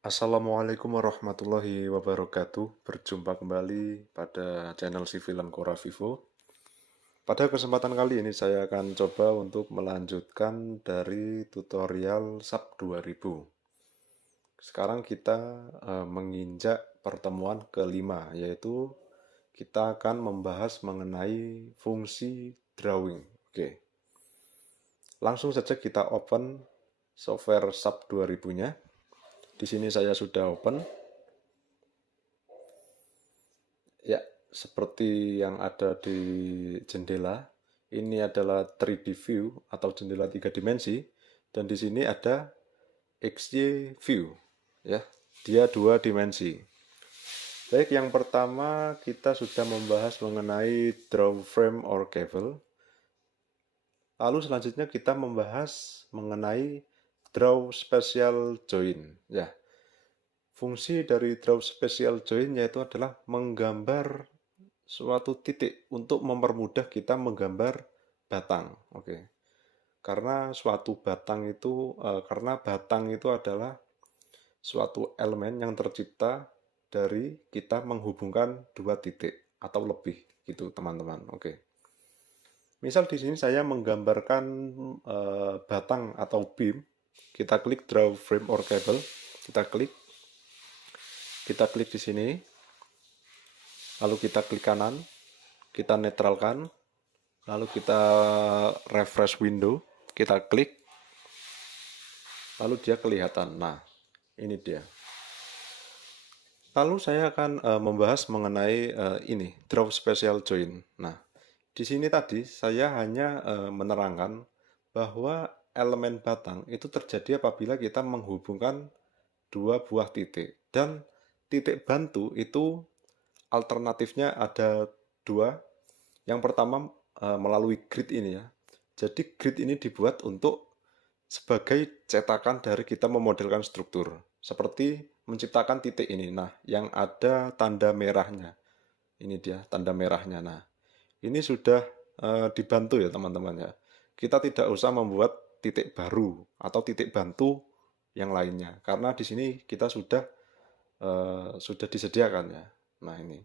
Assalamualaikum warahmatullahi wabarakatuh. Berjumpa kembali pada channel si film Kora Vivo. Pada kesempatan kali ini saya akan coba untuk melanjutkan dari tutorial SAP 2000. Sekarang kita menginjak pertemuan kelima, yaitu kita akan membahas mengenai fungsi drawing. Oke, langsung saja kita open software SAP 2000-nya. Di sini saya sudah open. Ya, seperti yang ada di jendela, ini adalah 3D view atau jendela tiga dimensi, dan di sini ada XY view, ya, dia dua dimensi. Baik, yang pertama kita sudah membahas mengenai draw frame or cable. Lalu selanjutnya kita membahas mengenai draw special join, ya. Fungsi dari draw special join yaitu adalah menggambar suatu titik untuk mempermudah kita menggambar batang. Oke. Karena batang itu adalah suatu elemen yang tercipta dari kita menghubungkan dua titik atau lebih gitu, teman-teman. Oke. Misal di sini saya menggambarkan batang atau beam. Kita klik draw frame or cable. Kita klik di sini. Lalu kita klik kanan, kita netralkan, lalu kita refresh window, kita klik, lalu dia kelihatan. Nah, ini dia. Lalu saya akan membahas mengenai ini, draw special join. Nah, di sini tadi saya hanya menerangkan bahwa elemen batang itu terjadi apabila kita menghubungkan dua buah titik. Dan titik bantu itu alternatifnya ada dua. Yang pertama melalui grid ini, ya. Jadi grid ini dibuat untuk sebagai cetakan dari kita memodelkan struktur. Seperti menciptakan titik ini. Nah, yang ada tanda merahnya. Ini dia tanda merahnya. Nah, ini sudah dibantu ya teman-teman ya. Kita tidak usah membuat titik baru atau titik bantu yang lainnya. Karena di sini kita sudah disediakan ya. Nah, ini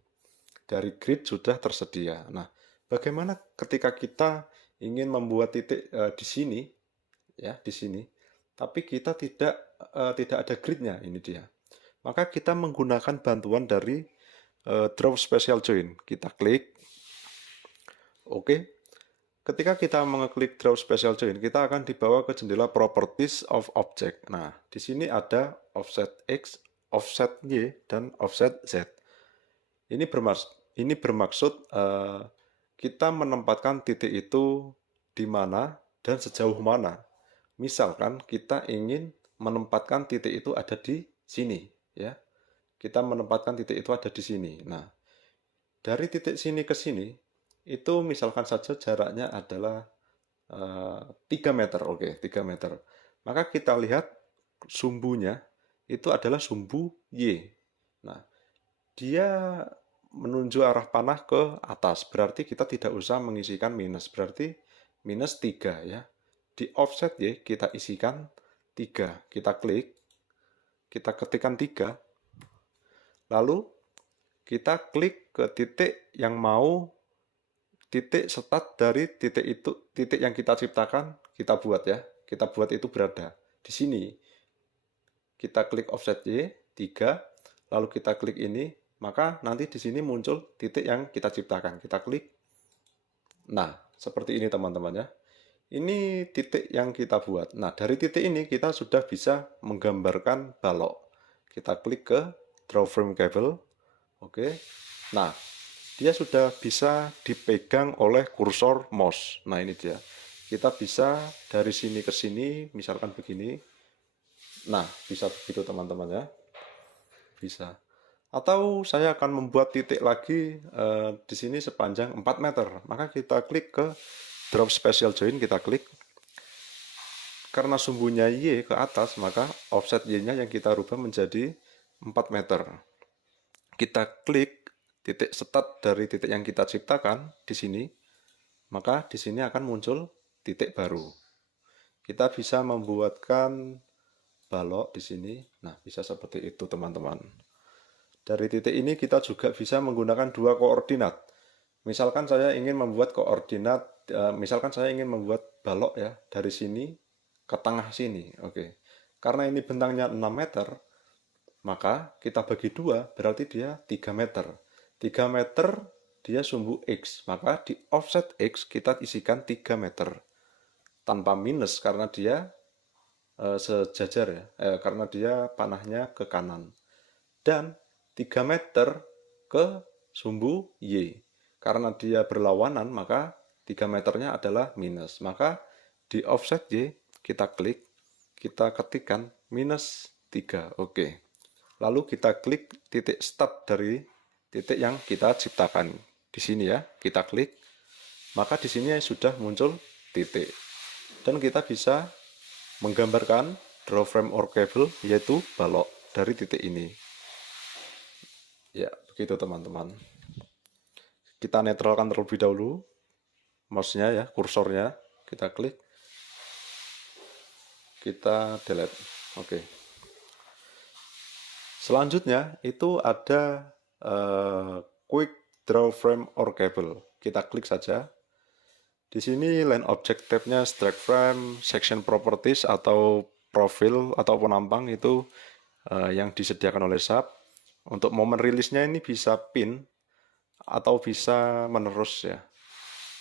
dari grid sudah tersedia. Nah, bagaimana ketika kita ingin membuat titik di sini, ya, di sini, tapi kita tidak ada gridnya, ini dia. Maka kita menggunakan bantuan dari draw special join. Kita klik, oke. Ketika kita mengeklik draw special join, kita akan dibawa ke jendela properties of object. Nah, di sini ada offset X, offset Y, dan offset Z. Ini bermaksud kita menempatkan titik itu di mana dan sejauh mana. Misalkan kita ingin menempatkan titik itu ada di sini, ya. Kita menempatkan titik itu ada di sini. Nah, dari titik sini ke sini itu misalkan saja jaraknya adalah 3 meter. Oke, 3 meter. Maka kita lihat sumbunya itu adalah sumbu Y. Nah, dia menuju arah panah ke atas. Berarti kita tidak usah mengisikan minus. Berarti minus 3 ya. Di offset Y kita isikan 3. Kita klik, kita ketikkan 3. Lalu kita klik ke titik yang mau, titik start dari titik itu, titik yang kita ciptakan, kita buat ya. Kita buat itu berada di sini. Kita klik offset Y 3, lalu kita klik ini, maka nanti di sini muncul titik yang kita ciptakan. Kita klik. Nah, seperti ini teman-teman ya. Ini titik yang kita buat. Nah, dari titik ini kita sudah bisa menggambarkan balok. Kita klik ke draw frame cable. Oke. Nah, dia sudah bisa dipegang oleh kursor mouse. Nah, ini dia. Kita bisa dari sini ke sini, misalkan begini. Nah, bisa begitu teman-teman ya. Bisa. Atau saya akan membuat titik lagi di sini sepanjang 4 meter. Maka kita klik ke drop special join, kita klik. Karena sumbunya Y ke atas, maka offset Y-nya yang kita rubah menjadi 4 meter. Kita klik titik start dari titik yang kita ciptakan di sini, maka di sini akan muncul titik baru. Kita bisa membuatkan balok di sini. Nah, bisa seperti itu teman-teman. Dari titik ini kita juga bisa menggunakan dua koordinat. Misalkan saya ingin membuat koordinat, misalkan saya ingin membuat balok ya, dari sini ke tengah sini. Oke. Karena ini bentangnya 6 meter, maka kita bagi dua, berarti dia 3 meter. 3 meter dia sumbu X, maka di offset X kita isikan 3 meter. Tanpa minus karena dia sejajar ya, karena dia panahnya ke kanan. Dan 3 meter ke sumbu Y. Karena dia berlawanan, maka 3 meternya adalah minus. Maka di offset Y kita klik, kita ketikkan minus 3. Oke. Lalu kita klik titik start dari titik yang kita ciptakan. Di sini ya, kita klik. Maka di sini sudah muncul titik. Dan kita bisa menggambarkan draw frame or cable, yaitu balok dari titik ini. Ya, begitu teman-teman. Kita netralkan terlebih dahulu mouse-nya ya, kursornya. Kita klik. Kita delete. Oke. Selanjutnya itu ada quick draw frame or cable. Kita klik saja. Di sini line object tab-nya drag frame, section properties atau profil atau penampang itu yang disediakan oleh SAP. Untuk momen rilisnya ini bisa pin atau bisa menerus ya.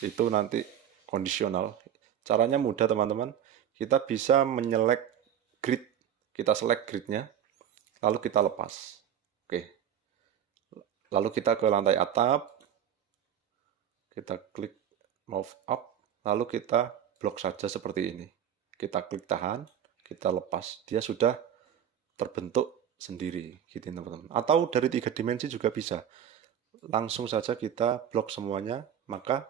Itu nanti kondisional. Caranya mudah teman-teman. Kita bisa menyelect grid. Kita select gridnya, lalu kita lepas. Oke. Lalu kita ke lantai atap. Kita klik move up, lalu kita blok saja seperti ini. Kita klik tahan, kita lepas. Dia sudah terbentuk sendiri, gitu teman-teman. Atau dari 3 dimensi juga bisa. Langsung saja kita blok semuanya, maka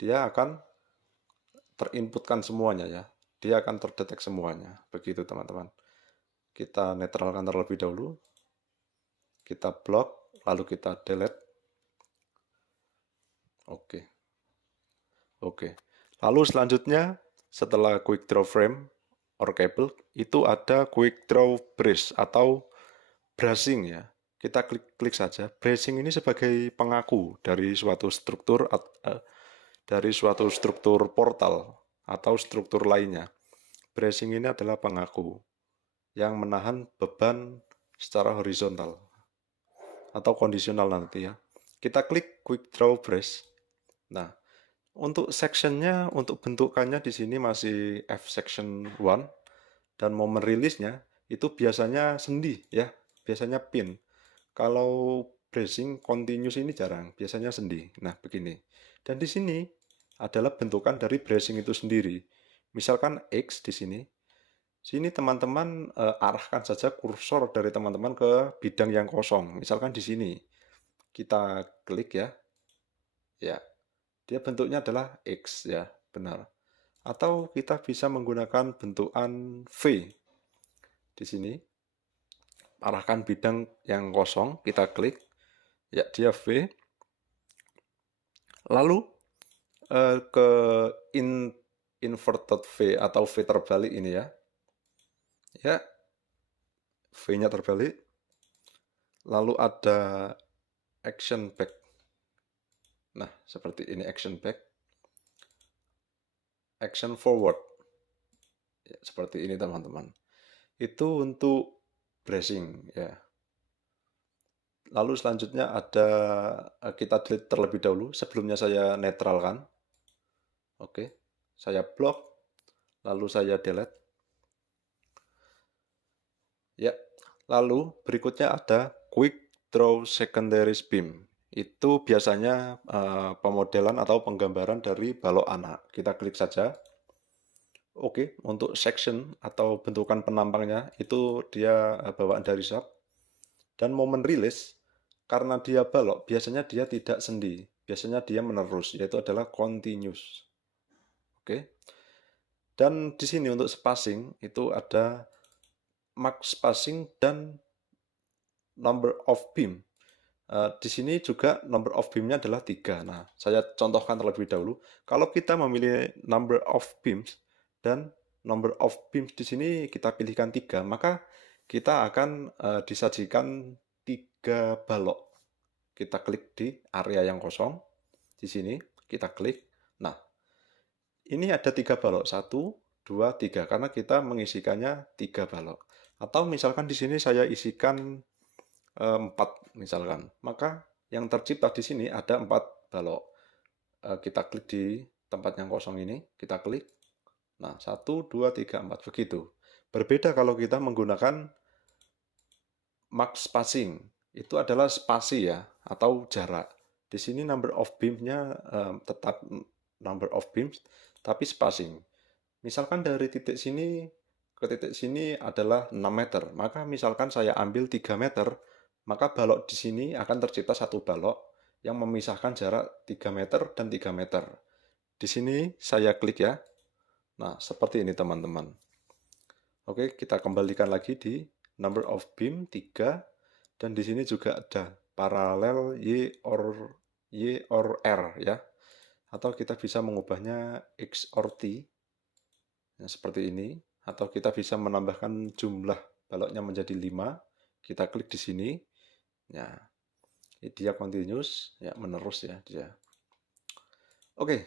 dia akan terinputkan semuanya ya. Dia akan terdetek semuanya. Begitu teman-teman. Kita netralkan terlebih dahulu. Kita blok, lalu kita delete. Oke. Oke. Lalu selanjutnya setelah quick draw frame or cable itu ada quick draw brace atau bracing ya. Kita klik saja. Bracing ini sebagai pengaku dari suatu struktur portal atau struktur lainnya. Bracing ini adalah pengaku yang menahan beban secara horizontal atau kondisional nanti ya. Kita klik quick draw brace. Nah, untuk sectionnya, untuk bentukannya di sini masih F section 1 dan momen rilisnya itu biasanya sendi ya, biasanya pin. Kalau bracing continuous ini jarang, biasanya sendi. Nah, begini. Dan di sini adalah bentukan dari bracing itu sendiri. Misalkan X di sini. Sini teman-teman arahkan saja kursor dari teman-teman ke bidang yang kosong. Misalkan di sini. Kita klik ya. Ya, dia bentuknya adalah X ya, benar. Atau kita bisa menggunakan bentukan V. Di sini, arahkan bidang yang kosong, kita klik. Ya, dia V. Lalu ke inverted V atau V terbalik ini ya. Ya, V-nya terbalik. Lalu ada action back. Nah, seperti ini action back. Action forward. Ya, seperti ini teman-teman. Itu untuk bracing ya. Lalu selanjutnya ada kita delete terlebih dahulu. Sebelumnya saya netralkan. Oke, saya blok. Lalu saya delete. Ya, lalu berikutnya ada quick draw secondary beam. Itu biasanya pemodelan atau penggambaran dari balok anak. Kita klik saja. Oke, untuk section atau bentukan penampangnya itu dia bawaan dari SAP. Dan momen rilis, karena dia balok, biasanya dia tidak sendi. Biasanya dia menerus, yaitu adalah continuous. Oke. Dan di sini untuk spacing, itu ada max spacing dan number of beam. Di sini juga number of beam-nya adalah 3. Nah, saya contohkan terlebih dahulu. Kalau kita memilih number of beams dan number of beams di sini kita pilihkan 3, maka kita akan disajikan 3 balok. Kita klik di area yang kosong. Di sini kita klik. Nah, ini ada 3 balok. 1, 2, 3. Karena kita mengisikannya 3 balok. Atau misalkan di sini saya isikan 4 misalkan. Maka yang tercipta di sini ada 4 balok. Kita klik di tempat yang kosong ini. Kita klik. Nah, 1, 2, 3, 4. Begitu. Berbeda kalau kita menggunakan max spacing. Itu adalah spasi ya, atau jarak. Di sini number of beams-nya tetap number of beams, tapi spacing. Misalkan dari titik sini ke titik sini adalah 6 meter. Maka misalkan saya ambil 3 meter, maka balok di sini akan tercipta satu balok yang memisahkan jarak 3 meter dan 3 meter. Di sini saya klik ya. Nah, seperti ini teman-teman. Oke, kita kembalikan lagi di number of beam 3, dan di sini juga ada paralel Y or R ya. Atau kita bisa mengubahnya X or T. Nah, seperti ini. Atau kita bisa menambahkan jumlah baloknya menjadi 5. Kita klik di sini. Ya, dia continuous, ya menerus ya dia. Oke,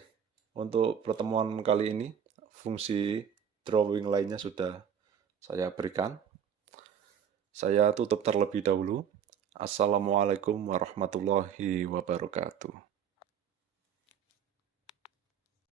untuk pertemuan kali ini fungsi drawing lainnya sudah saya berikan. Saya tutup terlebih dahulu. Assalamualaikum warahmatullahi wabarakatuh.